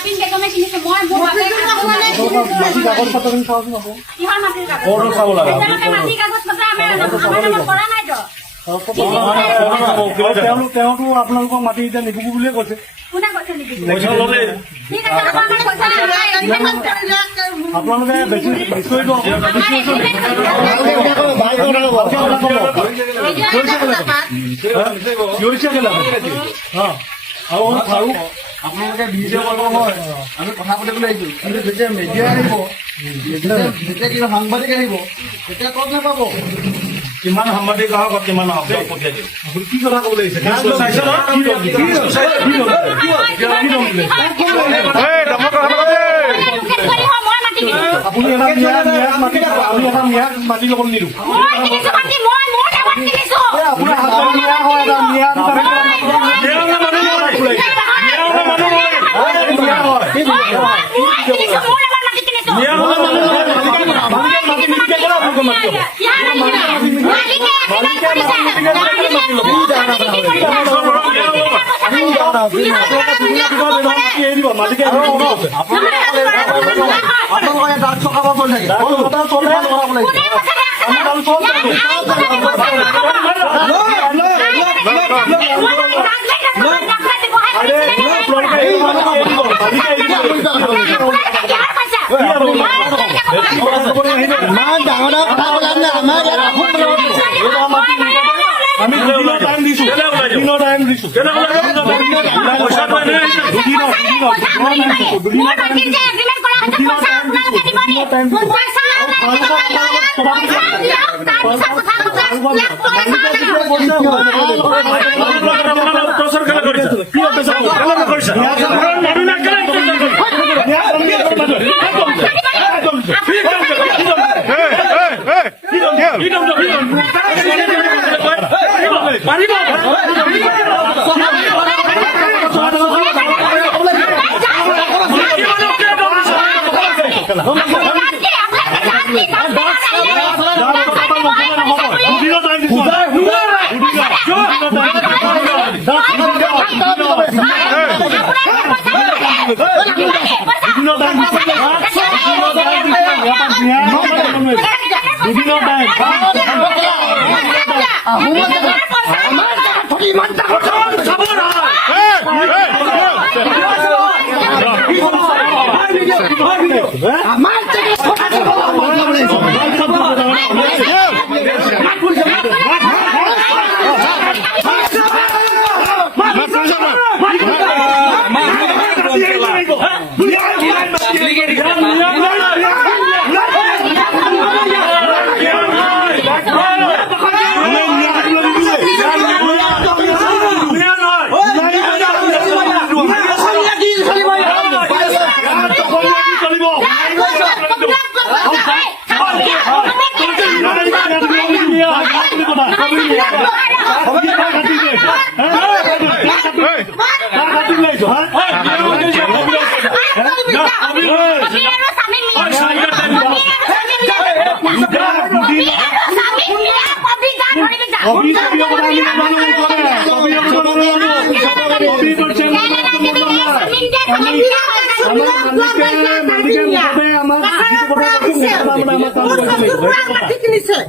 মাটি কেজনে কিনিছে মই মোৰ বাবে মাটি কাগজ পত্ৰখিনি চাওঁচোন আকৌ কিহৰ মাটিৰ কাগজ ক'ৰ চাব লাগে মাটি কাগজ পত্ৰ আমাৰ নামত কৰা নাই তো তেওঁতো আপোনালোকৰ মাটি এতিয়া নিবিকো বুলিয়ে কৈছে কোনে কৈছে নেকি ঠিক আছে আপোনালোকে বেছি বিষয়টো আপোনালোকে ভিডিঅ' কৰিব হয় আমি কথা পাতিবলৈ আহিছোঁ কিন্তু যেতিয়া মিডিয়া আহিব যেতিয়া কিবা সাংবাদিক আহিব তেতিয়া ক'ত নাপাব কিমান সাংবাদিক আহক কিমান আহক পঠিয়াই দিম আপুনি কি কথা ক'বলৈ আপুনি এটা ম্যাদ মাটি ল'ব নিদিওঁ আপোনাৰ হাতত ম্যাদ হয় এটা ম্যাদ আমি দুদিনৰ টাইম দিছো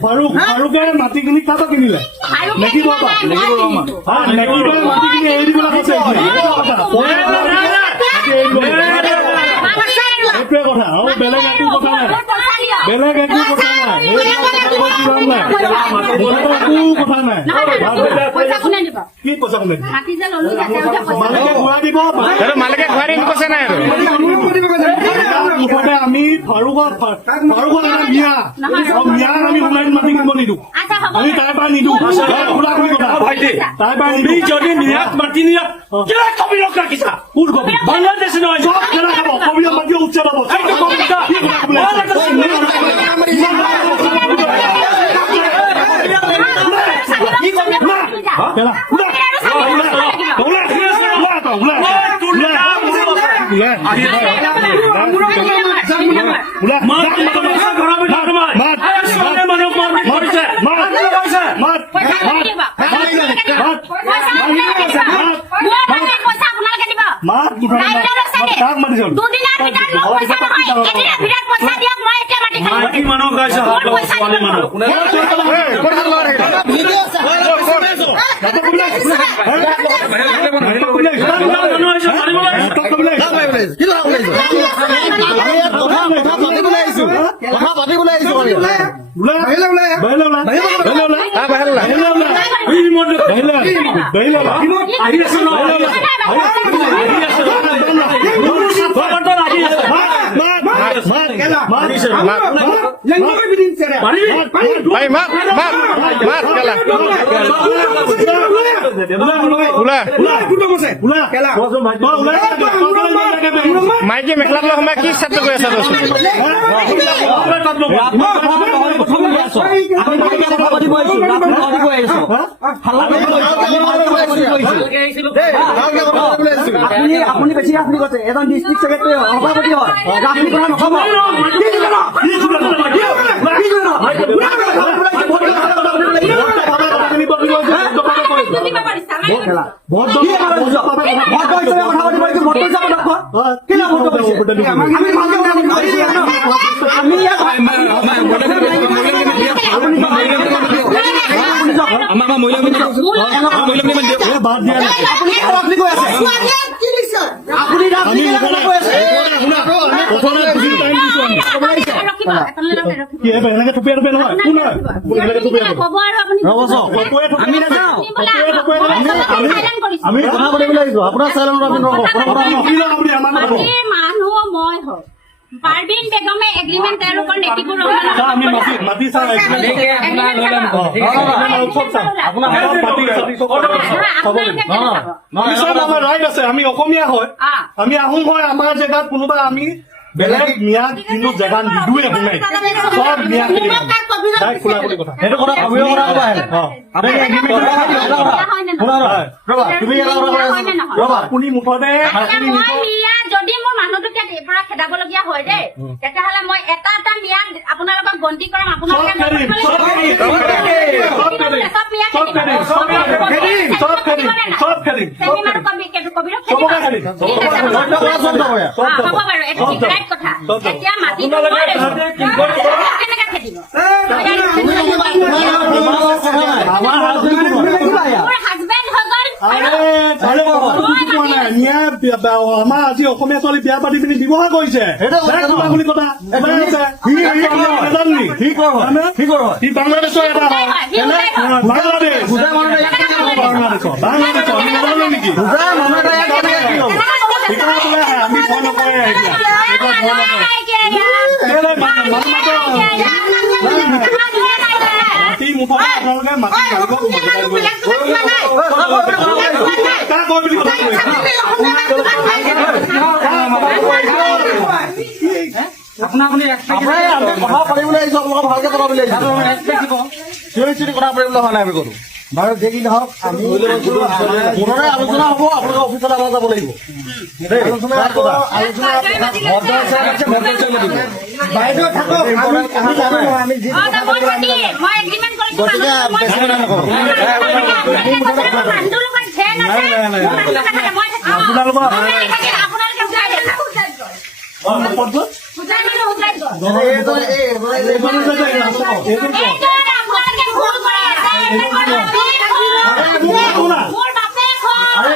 ফাৰুকে মাটি কিনি কাটা কিনিলে নেকি বাবা মাটি কিনি এৰি দিবলৈ কৈছে এইটোৱে কথা আৰু বেলেগ একো কথা নাই একো কথা নাই কি পইচা কোনে মালিকে ঘূৰাই দিব মালিকে ঘূৰাই দিম কৈছে নাই মুঠতে আমি ফাৰুকক মিয়া আমি ওলাই মাটি কিনিব নিদিওঁ আমি তাৰ পৰা নিদিওঁ তাৰ পৰা নিদিওঁ যদি মিয়াক মাটি নিয়া কবি ৰাখিছা কোন কবি বাংলাদেশ নহয় খাব কবি মাটি উচ্চে পাব মাত মুঠতে কাক মাতিছ দুদিনৰ ভিতৰত মোক পইচা নহয় এদিনৰ ভিতৰত পইচা দিয়ক মই এতিয়া মাটি খাই মাইকী মানুহ গাইছে হাত ছোৱালী মানুহ মাইকী মেখেলাত লৈ সোমাই কি শব্দ কৰি আছা আপুনি বেছি আপুনি কৈছে এজন ডিষ্ট্ৰিক্ট ছেক্ৰেটাৰী সভাপতি হয় আপুনি কথা নকব আমি কথা পাতিবলৈ আহিছো আপোনাৰ চেনেলত মানুহ মই হয় পাৰবিন বেগমে এগ্ৰিমেণ্ট তেওঁলোকৰ নেতিবোৰ আমি অসমীয়া হয় আমি আহোম হয় আমাৰ জেগাত কোনোবা আমি বেলেগ মিয়াক কিন্তু জেগা নিদোৱে শুনাই সব মিয়া খোলা বুলি কথা সেইটো কথা আপুনি মুঠতে যদি মোৰ মানুহটোক এই পৰা খেদাবলগীয়া হয় দেই তেতিয়াহ'লে মই এটা এটা মিয়া আপোনালোকক গন্তি কৰাম আপোনালোকে কথা এতিয়া মাটি কেনেকে খেদিব মোৰ হাজবেণ্ড আমাৰ আজি অসমীয়া ছোৱালী বিয়া পাতি পিনি ব্যৱহাৰ কৰিছে বুলি কথা সি বাংলাদেশৰ এটা বাংলাদেশ নেকি আমি ভয় নকৰে মাটি মুঠতে আপোনালোকে মাটি কথা পাতিবলৈ আহিছো আপোনালোকক ভালকে কথা পাতিবলৈ আহিছো চিঞৰি চিঞৰি কথা পাতিবলৈ হোৱা নাই আমি কৰো বাৰু যি কি নহওক আমি মুঠতে আলোচনা হ'ব আপোনালোকৰ অফিচত আমাৰ যাব লাগিব বাইদেউ থাকক আমি যি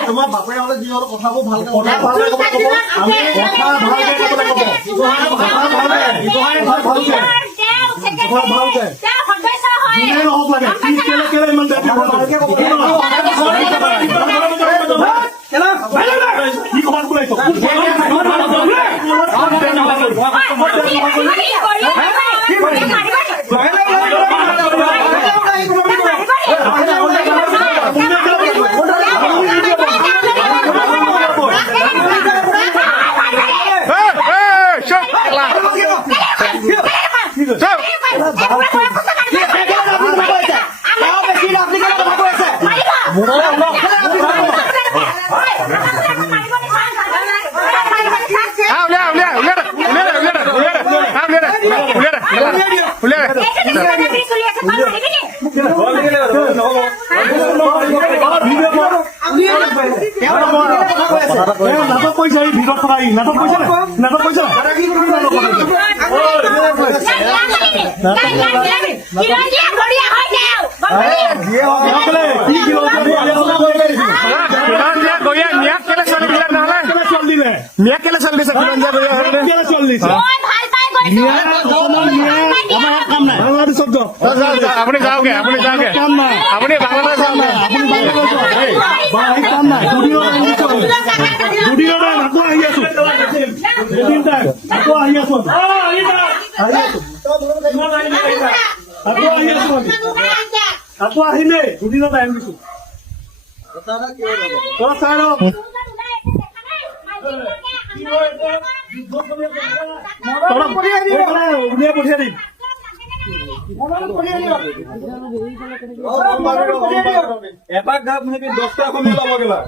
তোমাৰ বাপেৰে হ'লে যি হ'লে কথাবোৰ ভালকে Hãy subscribe cho kênh Ghiền Mì Gõ để không bỏ lỡ ভিতৰত থকা ই নাটক কৰিছে নে? নাটক কৰিছে নে? খিলঞ্জীয়া গৰিয়া মিয়াক কেলে ছোৱালী দিলে নহ'লে মিয়াক কেলে ছোৱালী দিছে খিলঞ্জীয়া গৰিয়া আপুনি যাওঁগে আপুনি যাওঁগে আপুনি বাংলাদেশ যাওঁগে দুদিনৰ আকৌ আহি আছো আকৌ আহি আছো আকৌ আহিলে দুদিনৰ টাইম দিছো চাই লওক উলিয়াই পঠিয়াই দিম এপাক ঘাপ 10টা কমি ল'ব গেলা